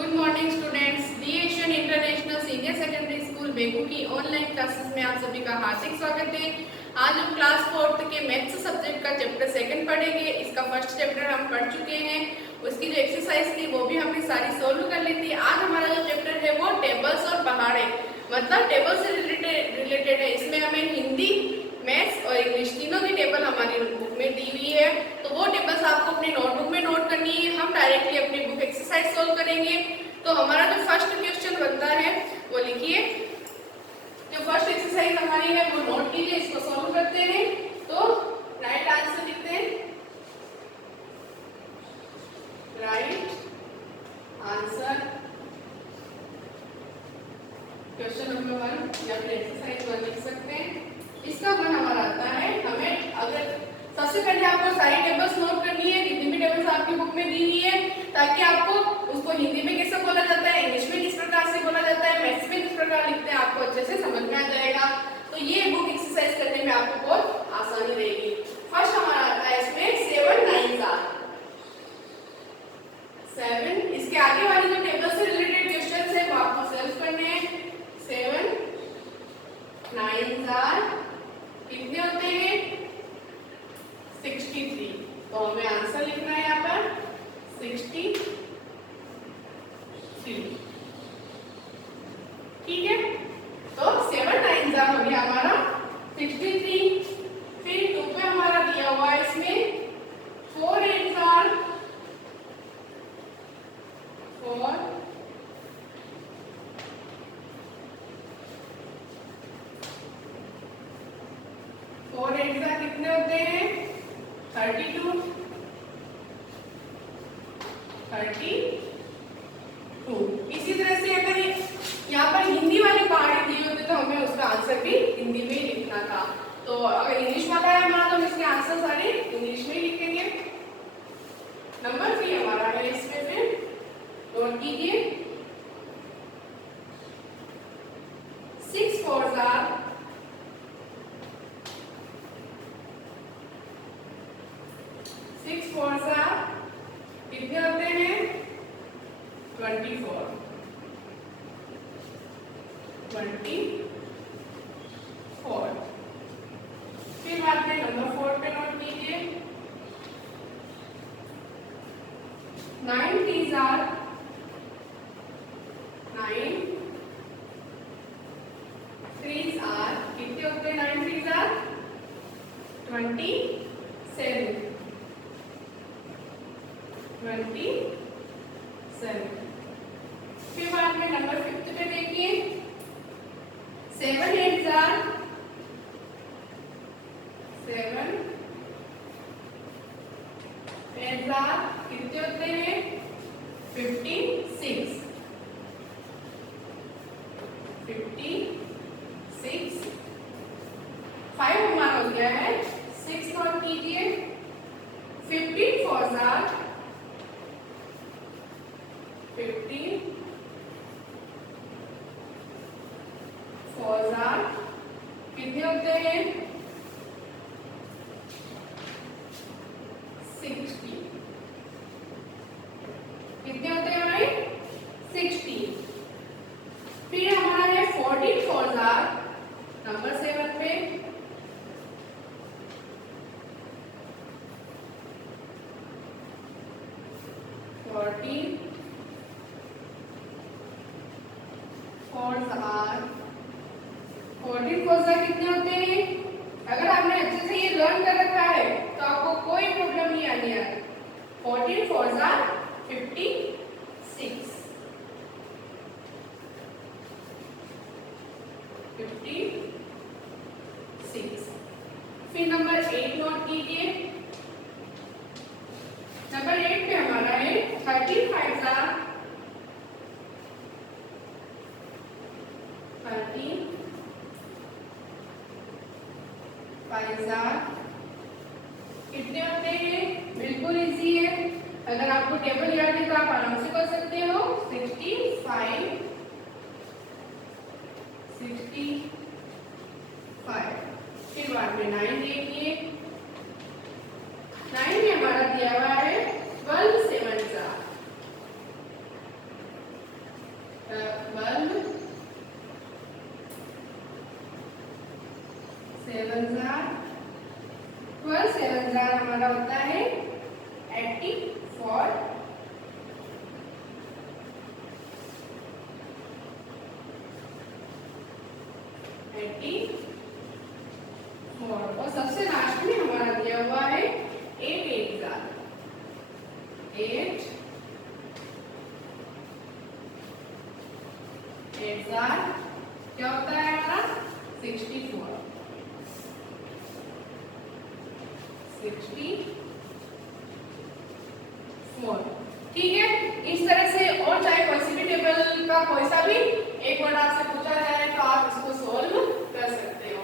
Good morning students. The Asian international senior secondary school Begu की online classes में आप सभी का हार्दिक स्वागत है। आज हम क्लास 4th के मैथ्स सब्जेक्ट का चैप्टर 2 पढ़ेंगे। इसका फर्स्ट चैप्टर हम पढ़ चुके हैं, उसकी जो एक्सरसाइज थी वो भी हमने सारी सोल्व कर ली थी। आज हमारा जो चैप्टर है वो टेबल्स और पहाड़े, मतलब टेबल से रिलेटेड है। इसमें हमें हिंदी, मैथ्स और इंग्लिश तीनों की टेबल हमारी बुक में दी हुई है, तो वो टेबल्स आपको अपनी नोटबुक में नोट करनी है। हम डायरेक्टली अपनी बुक एक्सरसाइज सोल्व करेंगे। तो हमारा जो फर्स्ट क्वेश्चन बनता है वो लिखिए। जो फर्स्ट एक्सरसाइज हमारी है वो नोट कीजिए, इसको सोल्व करते हैं। तो राइट आंसर लिखते हैं, राइट आंसर क्वेश्चन नंबर 1 या फिर एक्सरसाइज 1 लिख सकते हैं। इसका वन हमारा आता है, हमें अगर सबसे पहले आपको सारी टेबल्स नोट करनी है, जितनी भी टेबल्स आपकी बुक में दी हुई है, ताकि आपको उसको हिंदी में कैसे बोला जाता है, इंग्लिश में किस प्रकार से बोला जाता है, मैथ्स में किस प्रकार लिखते हैं, आपको अच्छे से समझ में आ जाएगा। तो ये बुक एक्सरसाइज करने में आपको बहुत आसानी रहेगी। फर्स्ट हमारा आता है इसमें 7 9 7। इसके आगे वाली जो टेबल से रिलेटेड क्वेश्चन है वो आपको सॉल्व करने हैं। 7 9 कितने होते हैं? 63। तो हमें आंसर लिखना है यहाँ पर 63। ठीक है, तो 7 9 हो गया हमारा 63। फिर 2 पे हमारा दिया हुआ है इसमें 4 8 4 कितने होते हैं? 32 32। इसी तरह से अगर यहाँ पर हिंदी वाले पहाड़ी दिए होते तो हमें उसका आंसर भी हिंदी में ही लिखना था। तो अगर इंग्लिश वाला है हमारा तो हम इसके आंसर सारे इंग्लिश में ही लिखेंगे। नंबर 3 हमारा है इसमें, फिर नोट कीजिए 6 4 6 4 कितने होते हैं? 24 24। फिर बाद में नंबर 4 पे नोट कीजिए 9 3 9 3 कितने होते हैं? 9 3 27 27। फिर बाद में नंबर 5 पे देखिए 7 8 7 8 कितने होते हैं? 56 56। 5 हमारा हो गया है 6 नोट कीजिए 15 4 15 4 कितने होते हैं? 60। कितने होते हैं भाई? 60। फिर हमारा है 14 4 नंबर 7 पे 14 14 कितने होते हैं? अगर आपने अच्छे से ये लर्न कर रखा है तो आपको कोई प्रॉब्लम नहीं आनी है। 14 56। फिर नंबर 8 नोट कीजिए। नंबर 8 पे हमारा है 13 5 कितने होते हैं? बिल्कुल इजी है। अगर आपको टेबल याद है तो आप आराम से कर सकते हो। 65 फिर बाद में 9 देखिए, 9 में हमारा दिया हुआ है 12 7 7 जार 12, 7 जार हमारा होता है 84, 84 और सबसे लास्ट में हमारा दिया हुआ है 8 जार 8 जार क्या होता है हमारा 64, 64। ठीक है, इस तरह से और चाहे कोई सी भी टेबल का कोई सा भी एक वर्ड आपसे पूछा जाए तो आप इसको सॉल्व कर सकते हो।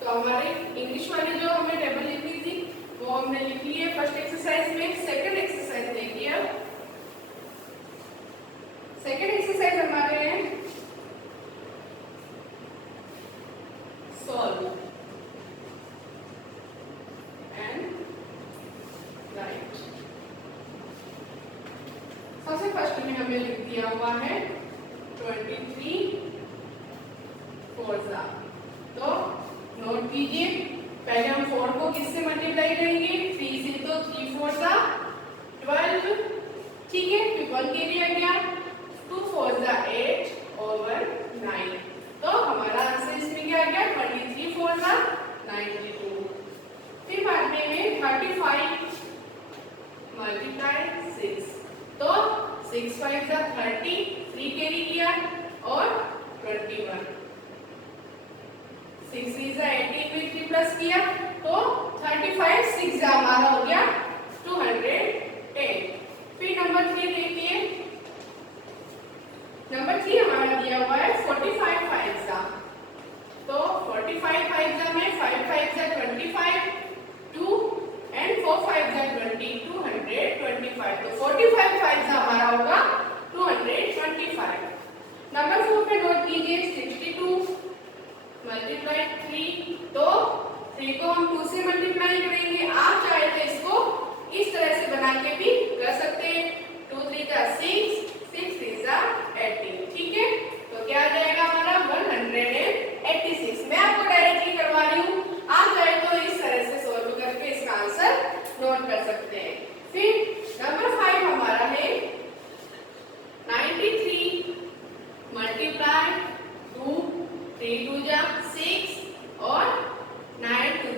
तो हमारी इंग्लिश वाली जो हमें टेबल लिखनी थी वो हमने लिख ली है फर्स्ट एक्सरसाइज में। सेकंड एक्सरसाइज देखिए, अब सेकंड एक्सरसाइज हमारे हैं सॉल्व एंड राइट। सबसे फर्स्ट में हमें लिख दिया हुआ है 23 4 तो नोट कीजिए, पहले हम 4 को किससे मल्टीप्लाई करेंगे 3 से, तो 3 4 12। ठीक है, फिर 1 के लिए आ गया 2 4 8 और 9, तो हमारा आंसर इसमें क्या आ गया 23 4 92। फिर बाद में 35 मल्टीप्लाई 6, तो 6 5 30, 3 कैरी किया और 21, 6 3 18 में 3 प्लस किया तो 35, 6 हमारा हो गया 210। फिर नंबर 3 देखिए, नंबर 3 हमारा दिया हुआ है 45 5 तो 45 5 में 5 5 25, 2 and 4 5 20, 225, तो 45 5 हमारा होगा 225। नंबर 4 पे नोट कीजिए 62 मल्टीप्लाई 3, तो 3 को हम 2 से मल्टीप्लाई करेंगे। आप चाहे तो इसको इस तरह से बना के भी कर सकते हैं, 2 3 6 6 3 18। ठीक है, तो क्या आ जाएगा हमारा 186। मैं आपको डायरेक्टली करवा रही हूँ, आप चाहे तो इस तरह से सॉल्व करके इसका आंसर नोट कर सकते हैं। फिर नंबर 5 हमारा है 93 मल्टीप्लाई 2, 3 2 6 और 9 2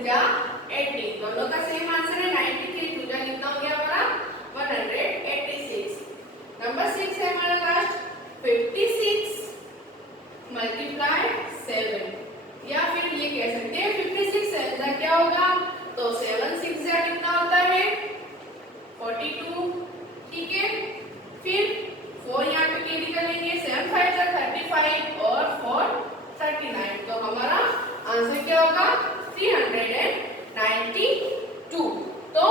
18, दोनों का सेम आंसर है 93। 2 कितना हो गया हमारा 186। नंबर 6 है हमारा लास्ट 56 मल्टीप्लाई 7, या फिर ये कह सकते हैं 56 7 क्या होगा, तो 7 6 कितना होता है 42। ठीक है, फिर 4 यहाँ पे कैरी कर लेंगे, 7 5 35 और 4 39, तो हमारा आंसर क्या होगा 392। तो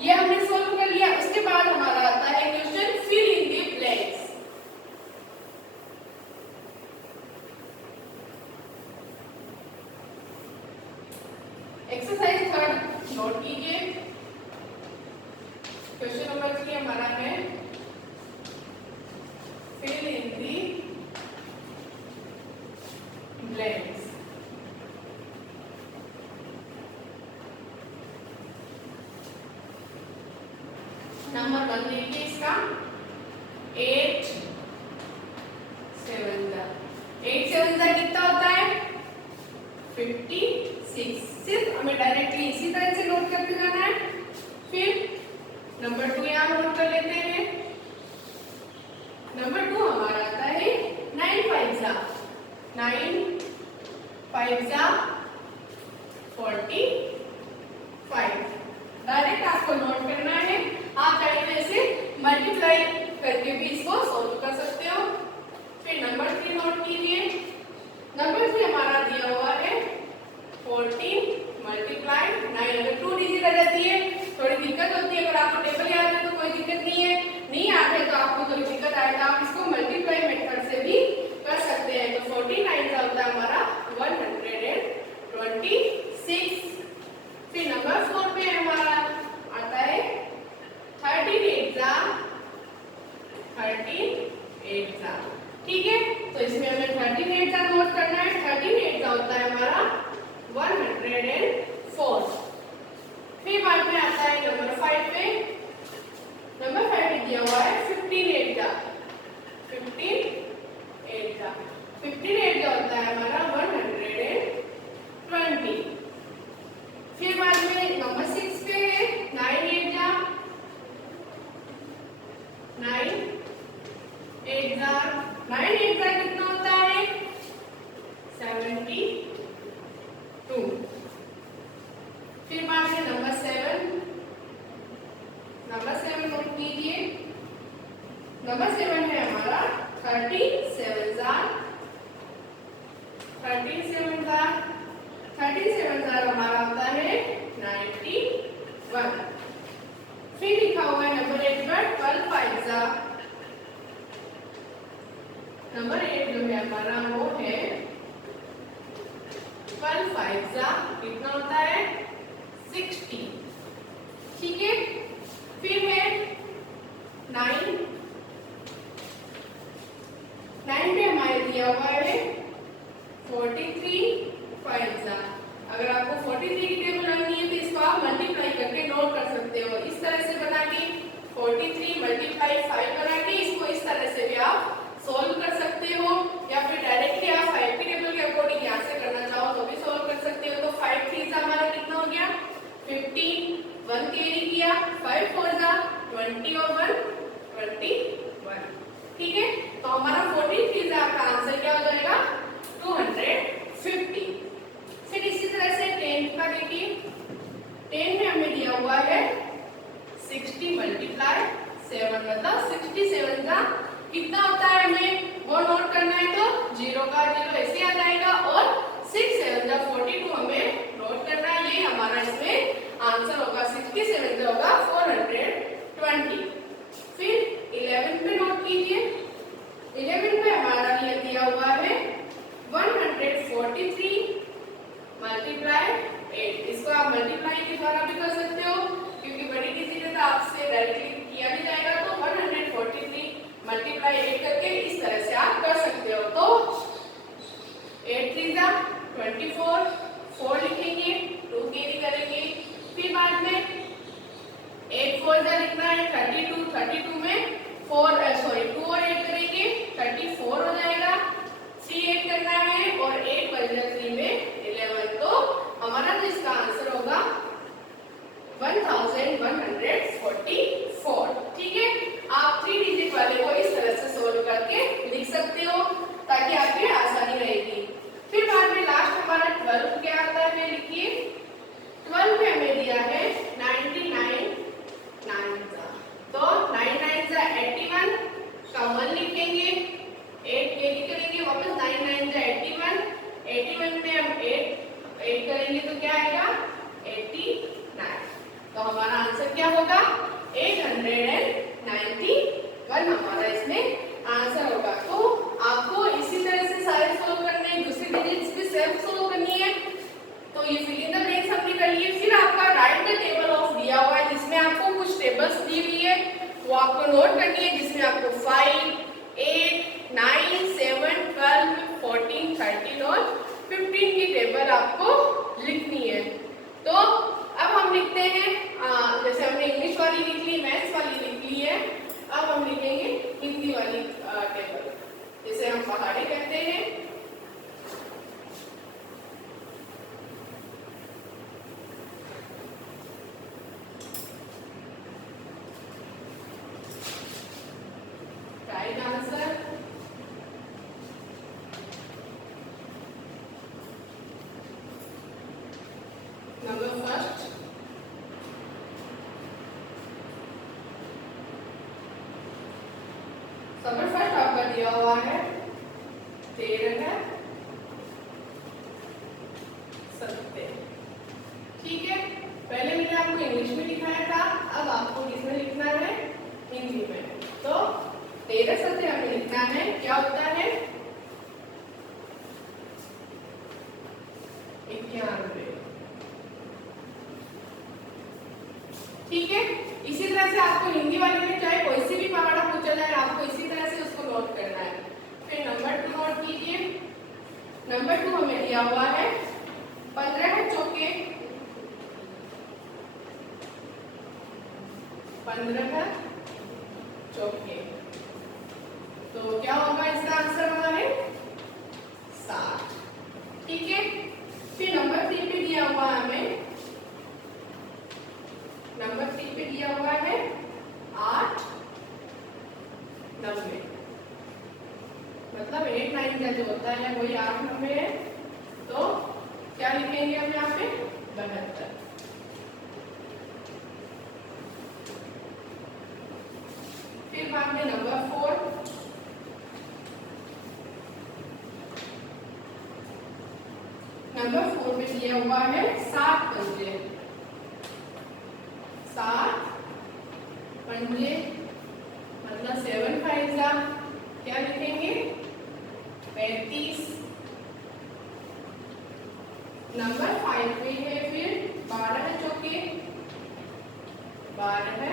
ये हमने सॉल्व कर लिया। उसके बाद हमारा आता है question fill in the blanks. Exercise 3 note कीजिए, क्वेश्चन नंबर 3 हमारा है fill in the blanks. Number 1 देखिए इसका 8 7 कितना होता है 56। सिर्फ हमें डायरेक्टली इसी तरह से नोट करके जाना है। फिर नंबर 2 यहाँ नोट कर लेते हैं। नंबर 2 हमारा आता है 9 5 45। डायरेक्ट आपको नोट करना है, आप चाहे तो इसे मल्टीप्लाई करके भी इसको सॉल्व कर सकते हो। फिर नंबर 3 नोट कीजिए, नंबर 3 हमारा दिया हुआ है 14 मल्टीप्लाई 9। अगर 2 डिजिट आ जाती है थोड़ी दिक्कत होती है, अगर आपको टेबल याद है तो कोई दिक्कत नहीं है, नहीं आते तो आपको कोई दिक्कत आए तो आप इसको मल्टीप्लाई मेथड से भी कर सकते हैं। तो 14 9 का होता है हमारा 126। फिर नंबर 4 पे हमारा आता है 13 8 ठीक है, तो इसमें हमें 13 8 नोट करना है। 13 8 होता है हमारा 104। फिर बाद में आता है नंबर 5 पे। नंबर 5 दिया हुआ है 15 का 15 का होता है हमारा 120। फिर बाद में नंबर 6 पे है 9 का 9 का कितना होता है 72। फिर बाद में नंबर 7 नोट कीजिए। नंबर 7 है हमारा 37 हमारा होता है 91। फिर लिखा हुआ है नंबर 8 पर 12 5 नंबर 8 जो है हमारा वो है 12 5 कितना होता है 60। ठीक है। फिर है 9 पे हमारे दिया हुआ है 43 5 अगर आपको 43 की टेबल बनानी है तो इसको आप मल्टीप्लाई करके नोट कर सकते हो। इस तरह से बना के 43 मल्टीप्लाई 5 बना के इसको इस तरह से भी आप सॉल्व कर सकते हो, या फिर डायरेक्टली आप 5 की टेबल के अकॉर्डिंग यहाँ से करना चाहो तो भी सॉल्व कर सकते हो। तो 5 3 हमारा कितना हो गया 15, 1 कैरी किया, 5 4 20 और 1 21। ठीक है। तो हमारा 43 आपका आंसर क्या हो जाएगा 250। फिर इसी तरह से 10 का देखिए। 10 में हमें दिया हुआ है 60 मल्टीप्लाई 7 मतलब 67 का कितना होता है हमें वो नोट करना है। तो 0 का 0 ऐसे आ जाएगा और 6 7 42 हमें नोट करना है। ये हमारा इसमें आंसर होगा 67 का होगा 420। फिर 11 पे नोट कीजिए। 11 पे हमारा ये दिया हुआ है 143 मल्टीप्लाई 8। इसको आप मल्टीप्लाई के द्वारा भी कर सकते हो क्योंकि बड़ी किसी ने तो आपसे डायरेक्टली किया नहीं जाएगा। तो 143 मल्टीप्लाई 8 करके इस तरह से आप कर सकते हो। तो 8 3 24, 4 लिखेंगे, 2 कैरी करेंगे। फिर बाद में 8 4 लिखना है 32, 32 में 2 और 8 करेंगे 34 हो जाएगा। 3 8 करना है और 8 + 3 में 11। तो हमारा जो इसका आंसर होगा 1144। ठीक है। आप 3 डिजिट वाले को इस तरह से सोल्व करके लिख सकते हो ताकि आपके आसानी रहेगी। फिर बाद में लास्ट हमारा 12 क्या आता है लिखिए। 12 में हमें दिया है 99 9 तो 9 9 81 का 1 लिखेंगे, 8 कैरी करेंगे, वापस 9 9 81 81 में हम 8 करेंगे तो क्या आएगा 89। तो हमारा आंसर क्या होगा 891 हमारा इसमें आंसर होगा। तो आपको इसी तरह से सारे सॉल्व करने हैं, दूसरी डिजिट्स भी सेल्फ सॉल्व करनी है। तो ये फिल इन द ब्लैंक्स हमने कर लिए। फिर आपका राइट द टेबल ऑफ दिया हुआ है जिसमें आपको कुछ टेबल्स दी हुई है वो आपको नोट करनी है, जिसमें आपको 5 8 9 7 12 14 13 और 15 की टेबल आपको लिखनी है। तो अब हम लिखते हैं जैसे हमने इंग्लिश वाली लिख ली, मैथ्स वाली लिख ली है, अब हम लिखेंगे हिंदी वाली टेबल जिसे हम पहाड़ी कहते हैं। Right answer number first number first आपका दिया हुआ है 13 70। ठीक है। पहले मैंने आपको इंग्लिश में लिखाया था, अब आपको किसमें लिखना है हिंदी में। तो 13 70 हमें लिखना है क्या होता है 91। ठीक है। इसी तरह से आपको हिंदी वाले में चाहे कोई सी भी पहाड़ा पूछा जाए आपको इसी तरह से उसको नोट करना है। फिर नंबर 2 नोट कीजिए। नंबर 2 हमें दिया हुआ है 15 तो क्या होगा इसका आंसर हमारे 7। ठीक है, फिर नंबर 3 पे दिया हुआ है हमें, नंबर 3 पे दिया हुआ है 8 90, मतलब 8 9 का जो होता है वही 8 90 है। तो क्या लिखेंगे हम यहाँ पे 72। फिर बाद में नंबर 4, नंबर 4 में दिया हुआ है 7 पंजे, 7 पंजे मतलब 7 5 जा, क्या लिखेंगे 35। नंबर 5 पे है फिर 12 चौके, 12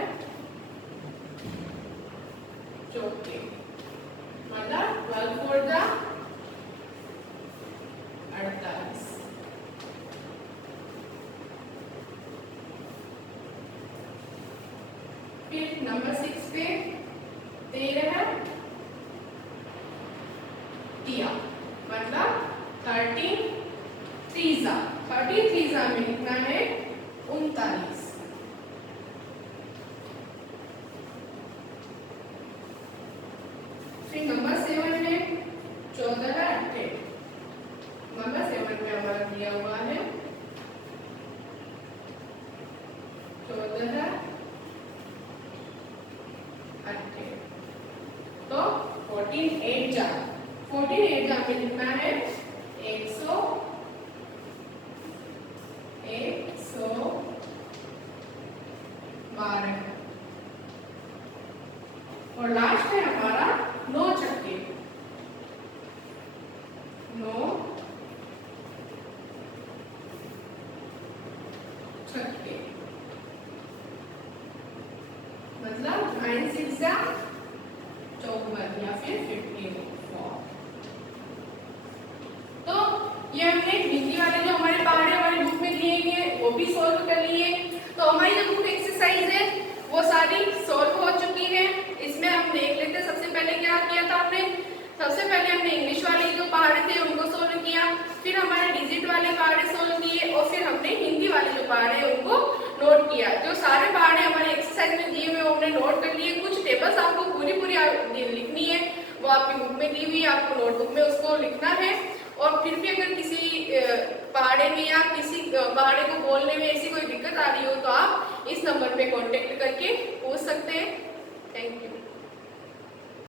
चौके मतलब 12 4 जा 48। फिर नंबर 6 पे 13 दिया, मतलब 13 3 में लिखना है 39। फिर नंबर 7 है 14 8, नंबर 7 पे हमारा दिया हुआ है 14 8, तो 14 8 जा, 14 8 जा में लिखना है 100 112। और लास्ट है हमारा 9 छक्के, 9 छक्के मतलब 9 6 जा 54 या फिर 54। तो ये हमने हिंदी वाले जो हमारे पहाड़े हमारे बुक में दिए हैं वो भी सॉल्व कर लिए। तो हमारी जो बुक एक्सरसाइज है वो सारी सॉल्व हो चुकी है। इसमें हम देख लेते हैं सबसे पहले क्या किया था हमने। सबसे पहले हमने इंग्लिश वाले जो पहाड़े थे उनको सोल्व किया, फिर हमारे डिजिट वाले पहाड़े सोल्व किए और फिर हमने हिंदी वाले जो पहाड़े उनको नोट किया। जो सारे पहाड़े हमारे एक्सरसाइज में दिए हुए हमने नोट कर लिए। कुछ टेबल्स आपको पूरी लिखनी है, वो आपकी बुक में दी हुई है, आपको नोटबुक में उसको लिखना है। और फिर भी अगर किसी पहाड़े में या किसी पहाड़े को बोलने में ऐसी कोई दिक्कत आ रही हो तो आप इस नंबर पे कांटेक्ट करके पूछ सकते हैं। Thank you.